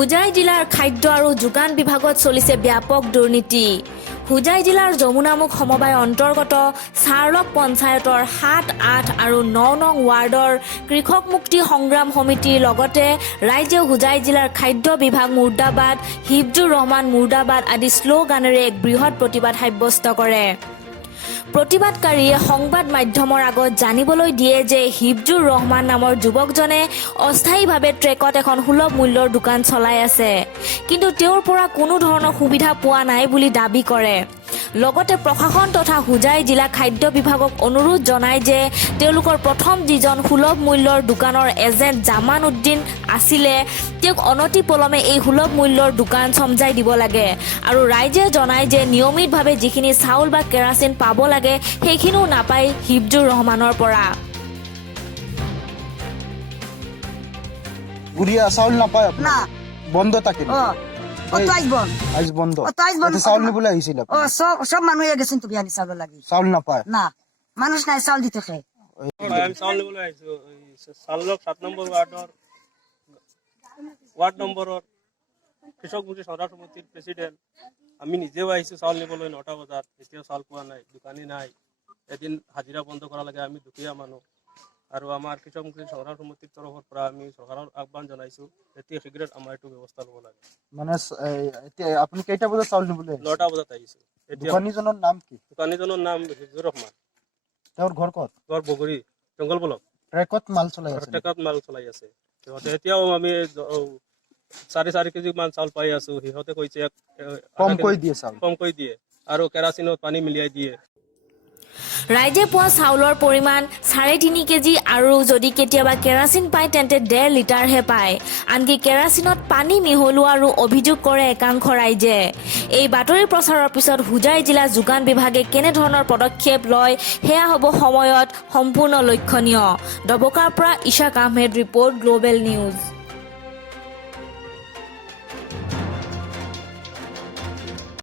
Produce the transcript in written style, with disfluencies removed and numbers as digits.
হুজাই জিলাৰ খাদ্য আৰু যোগান বিভাগত চলিছে ব্যাপক দুৰ্নীতি। হুজাই জিলাৰ যমুনামুখ সমবায় অন্তৰ্গত চাৰলক পঞ্চায়তৰ ৭, ৮ আৰু ৯ নং ৱাৰ্ডৰ কৃষক মুক্তি সংগ্ৰাম সমিতিৰ লগতে ৰাইজে হুজাই জিলাৰ খাদ্য বিভাগ মুৰ্দাবাদ, হিফজুৰ ৰহমান মুৰ্দাবাদ আদি শ্লোগানেৰে এক বৃহৎ প্ৰতিবাদ সাব্যস্ত কৰে। প্ৰতিবাদকাৰীয়ে সংবাদ মাধ্যমৰ আগত জানিবলৈ দিয়ে যে হিফজুৰ ৰহমান নামৰ যুৱকজনে অস্থায়ীভাৱে ট্ৰেকত এখন সুলভ মূল্যৰ দোকান চলাই আছে, কিন্তু তেওঁৰ পৰা কোনো ধৰণৰ সুবিধা পোৱা নাই বুলি দাবী কৰে। লগতে প্ৰশাসন তথা হুজাই জিলা খাদ্য বিভাগক অনুৰোধ জনায় যে তেওঁলোকৰ প্ৰথম যিজন সুলভ মূল্যৰ দোকানৰ এজেণ্ট জামান উদ্দিন আছিলে তেওঁক অনতিপলমে এই সুলভ মূল্যৰ দোকান চমজাই দিব লাগে আৰু ৰাইজে জনায় যে নিয়মিতভাৱে যিখিনি চাউল বা কেৰাচিন পাব লাগে সেইখিনিও নাপায় হিফজুৰ ৰহমানৰ পৰা। গুড়িয়া চাউল নাপায় না বন্ধ থাকে আজ বন্ধ চাউল নিবলৈ আহিছিল সব মানুহে গেছেন তুমি আনি চাউল লাগি চাউল নাপায় না মানুষ নাই চাউল দিতে খায়। আমি চাউল নিবলৈ আহিছো চাউলক ৭ নম্বৰ ৱাৰ্ড নম্বৰৰ কৃষক মুক্তি সংগ্ৰাম সমিতিৰ প্ৰেচিডেণ্ট। আমি নিজেও আহিছো চাউল নিবলৈ ৯টা বজাত, এতিয়াও চাউল পোৱা নাই, দোকানী নাই। এদিন হাজিৰা বন্ধ কৰা লাগে, আমি দুখীয়া মানুহ আৰু আমাৰ কৃষক মুক্তি সংগ্ৰাম সমিতিৰ তৰফৰ পৰা আমি চৰকাৰৰ আহ্বান জনাইছো এতিয়া শীঘ্ৰে আমাৰ এইটো ব্যৱস্থা ল'ব লাগে। মানে এতিয়া আপুনি কেইটা বজাত চাউল নিবলৈ ৯টা বজাত আহিছো। এতিয়া দোকানীজনৰ নাম কি? দোকানীজনৰ নাম হিফজুৰ ৰহমান, তেওঁৰ ঘৰ ক'ত? ঘৰ বগৰী জংগল ব্লক। ট্ৰেকত মাল চলাই আছে ট্ৰেকত মাল চলাই আছে সিহঁতে। এতিয়াও আমি ৪.৫ কেজি মান চাউল পাই আছো। সিহঁতে কৈছে কমকৈ দিয়ে চাউল, কমকৈ দিয়ে আৰু কেৰাচিনত পানী মিলিয়াই দিয়ে। ৰাইজে পোৱা চাউলৰ পৰিমাণ ৩.৫ কেজি আৰু যদি কেতিয়াবা কেৰাচিন পায় তেন্তে ১.৫ লিটাৰহে পায়। আনকি কেৰাচিনত পানী মিহলোৱাৰো অভিযোগ কৰে একাংশ ৰাইজে। এই বাতৰি প্ৰচাৰৰ পিছত হুজাই জিলা যোগান বিভাগে কেনেধৰণৰ পদক্ষেপ লয় সেয়া হ'ব সময়ত সম্পূৰ্ণ লক্ষণীয়। ডবকাৰ পৰা Isak Ahmed report, global news.